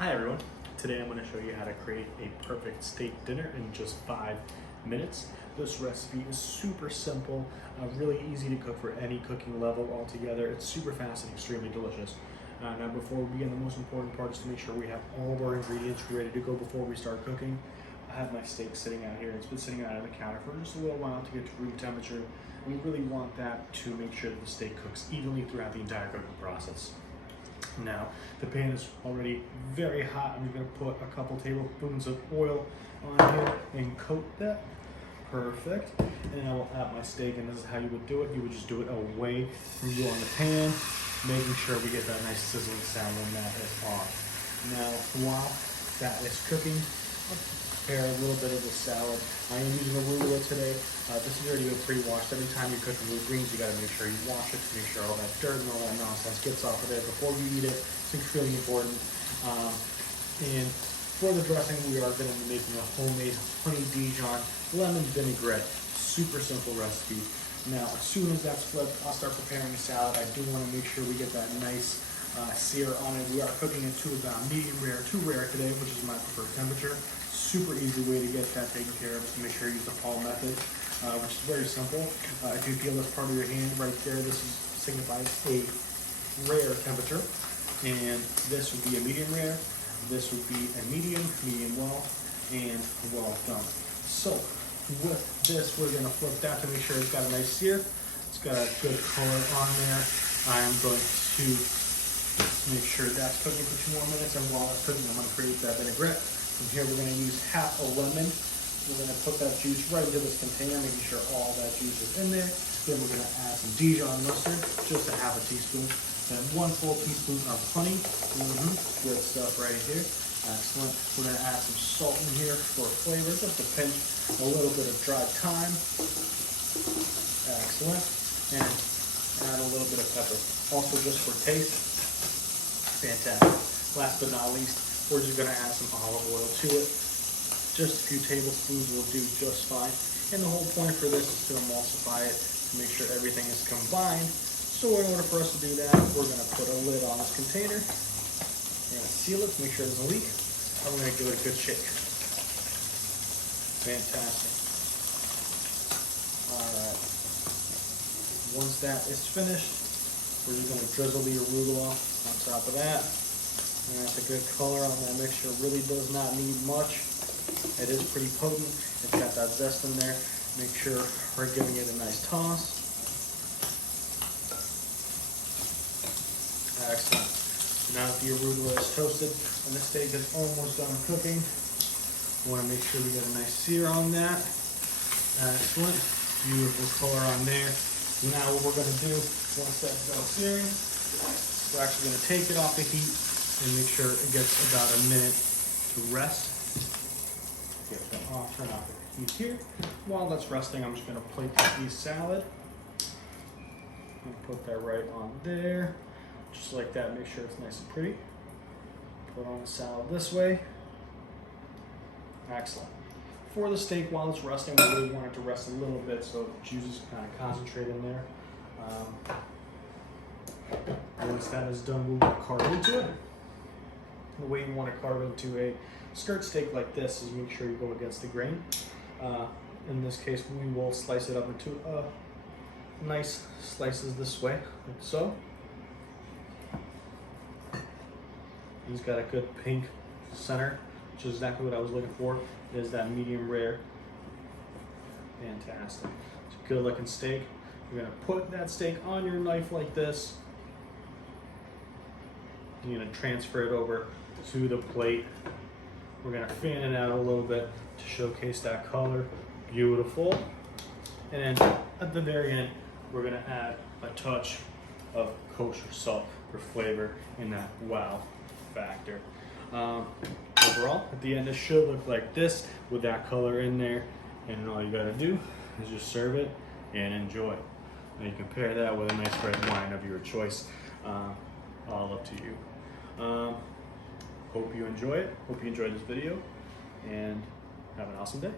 Hi everyone, today I'm going to show you how to create a perfect steak dinner in just 5 minutes. This recipe is super simple, really easy to cook for any cooking level altogether. It's super fast and extremely delicious. Now before we begin, the most important part is to make sure we have all of our ingredients ready to go before we start cooking. I have my steak sitting out here. It's been sitting out on the counter for just a little while to get to room temperature. We really want that to make sure that the steak cooks evenly throughout the entire cooking process. Now, the pan is already very hot. I'm going to put a couple tablespoons of oil on here and coat that. Perfect. And I will add my steak, and this is how you would do it. You would just do it away from you on the pan, making sure we get that nice sizzling sound when that is on. Now, while that is cooking, I'll prepare a little bit of the salad. I am using arugula today. This is already been pre-washed. Every time you're cooking with greens, you got to make sure you wash it to make sure all that dirt and all that nonsense gets off of there before you eat it. It's extremely important. And for the dressing, we are going to be making a homemade honey Dijon lemon vinaigrette. Super simple recipe. Now, as soon as that's flipped, I'll start preparing the salad. I do want to make sure we get that nice sear on it. We are cooking it to about medium rare to rare today, which is my preferred temperature. Super easy way to get that taken care of is to make sure you use the palm method, which is very simple. If you feel this part of your hand right there, this signifies a rare temperature, and this would be a medium rare. This would be a medium well, and well done. So with this, we're going to flip that to make sure it's got a nice sear. It's got a good color on there. I'm going to make sure that's cooking for 2 more minutes, and while it's cooking, I'm going to create that vinaigrette. From here, we're going to use half a lemon. We're going to put that juice right into this container, making sure all that juice is in there. Then we're going to add some Dijon mustard, just a half a teaspoon. Then 1 full teaspoon of honey. Good stuff right here. Excellent. We're going to add some salt in here for flavor, just a pinch, a little bit of dried thyme. Excellent. And add a little bit of pepper, also just for taste. Fantastic. Last but not least, we're just going to add some olive oil to it. Just a few tablespoons will do just fine. And the whole point for this is to emulsify it, to make sure everything is combined. So in order for us to do that, we're going to put a lid on this container. We're going to seal it to make sure there's a leak. I'm going to give it a good shake. Fantastic. Alright. Once that is finished, we're just going to drizzle the arugula on top of that. And that's a good color on that mixture. Really does not need much. It is pretty potent. It's got that zest in there. Make sure we're giving it a nice toss. Excellent. Now that the arugula is toasted and the steak is almost done cooking, we want to make sure we get a nice sear on that. Excellent. Beautiful color on there. Now what we're going to do, once that's done searing, we're actually going to take it off the heat and make sure it gets about a minute to rest. Okay, so I'll turn off the heat here. While that's resting, I'm just going to plate the salad. And put that right on there. Just like that, make sure it's nice and pretty. Put on the salad this way. Excellent. For the steak, while it's resting, we really want it to rest a little bit so the juices kind of concentrate in there. Once that is done, we'll carve into it. The way you want to carve into a skirt steak like this is make sure you go against the grain. In this case, we will slice it up into nice slices this way, like so. He's got a good pink center, which is exactly what I was looking for. It is that medium rare. Fantastic. It's a good looking steak. You're gonna put that steak on your knife like this. You're gonna transfer it over to the plate. We're gonna fan it out a little bit to showcase that color. Beautiful. And then at the very end, we're gonna add a touch of kosher salt for flavor and that wow factor. Overall, at the end, it should look like this with that color in there. And all you gotta do is just serve it and enjoy. And you can pair that with a nice red wine of your choice. All up to you. Hope you enjoy it. Hope you enjoyed this video, and have an awesome day.